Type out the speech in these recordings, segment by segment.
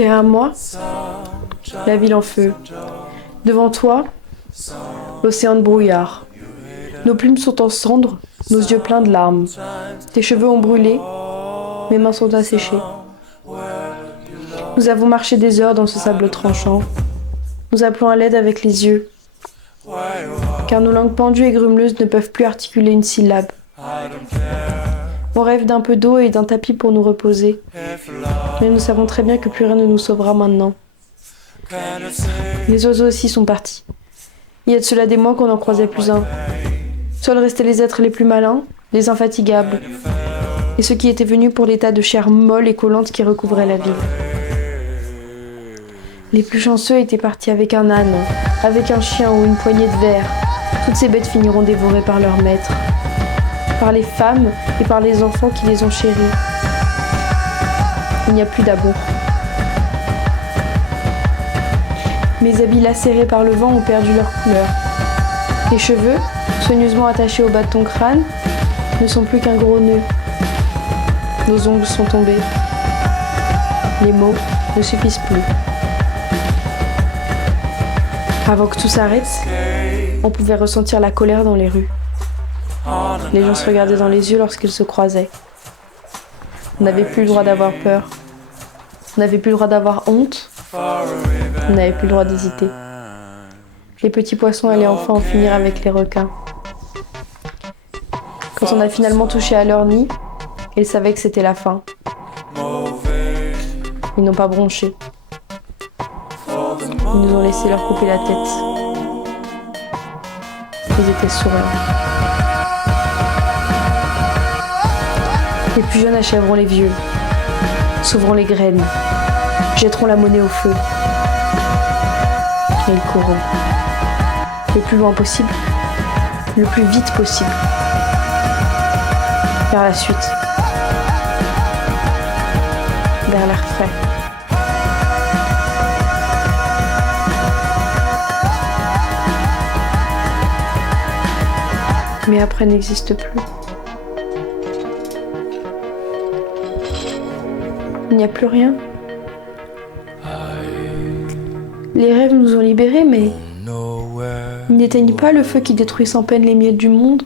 Derrière moi, la ville en feu. Devant toi, l'océan de brouillard. Nos plumes sont en cendres, nos yeux pleins de larmes. Tes cheveux ont brûlé, mes mains sont asséchées. Nous avons marché des heures dans ce sable tranchant. Nous appelons à l'aide avec les yeux, car nos langues pendues et grumeleuses ne peuvent plus articuler une syllabe. On rêve d'un peu d'eau et d'un tapis pour nous reposer, mais nous savons très bien que plus rien ne nous sauvera maintenant. Les oiseaux aussi sont partis. Il y a de cela des mois qu'on n'en croisait plus un. Seuls restaient les êtres les plus malins, les infatigables, et ceux qui étaient venus pour l'état de chair molle et collante qui recouvrait la ville. Les plus chanceux étaient partis avec un âne, avec un chien ou une poignée de vers. Toutes ces bêtes finiront dévorées par leur maître, par les femmes et par les enfants qui les ont chéris. Il n'y a plus d'amour. Mes habits lacérés par le vent ont perdu leur couleur. Les cheveux, soigneusement attachés au bas de ton crâne, ne sont plus qu'un gros nœud. Nos ongles sont tombés. Les mots ne suffisent plus. Avant que tout s'arrête, on pouvait ressentir la colère dans les rues. Les gens se regardaient dans les yeux lorsqu'ils se croisaient. On n'avait plus le droit d'avoir peur. On n'avait plus le droit d'avoir honte. On n'avait plus le droit d'hésiter. Les petits poissons allaient enfin en finir avec les requins. Quand on a finalement touché à leur nid, ils savaient que c'était la fin. Ils n'ont pas bronché. Ils nous ont laissé leur couper la tête. Ils étaient souriants. Les plus jeunes achèveront les vieux, sauveront les graines, jetteront la monnaie au feu. Et ils courront. Le plus loin possible, le plus vite possible. Vers la suite. Vers l'air frais. Mais après n'existe plus. Il n'y a plus rien. Les rêves nous ont libérés, mais ils n'éteignent pas le feu qui détruit sans peine les miettes du monde.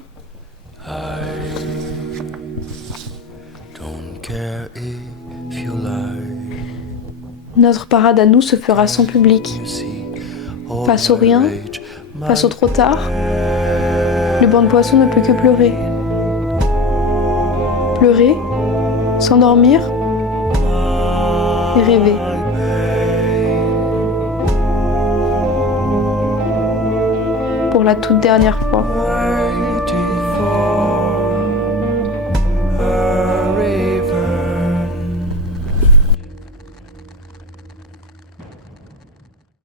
Notre parade à nous se fera sans public. Face au rien, face au trop tard, le banc de poissons ne peut que pleurer. Pleurer, s'endormir et rêver. Pour la toute dernière fois.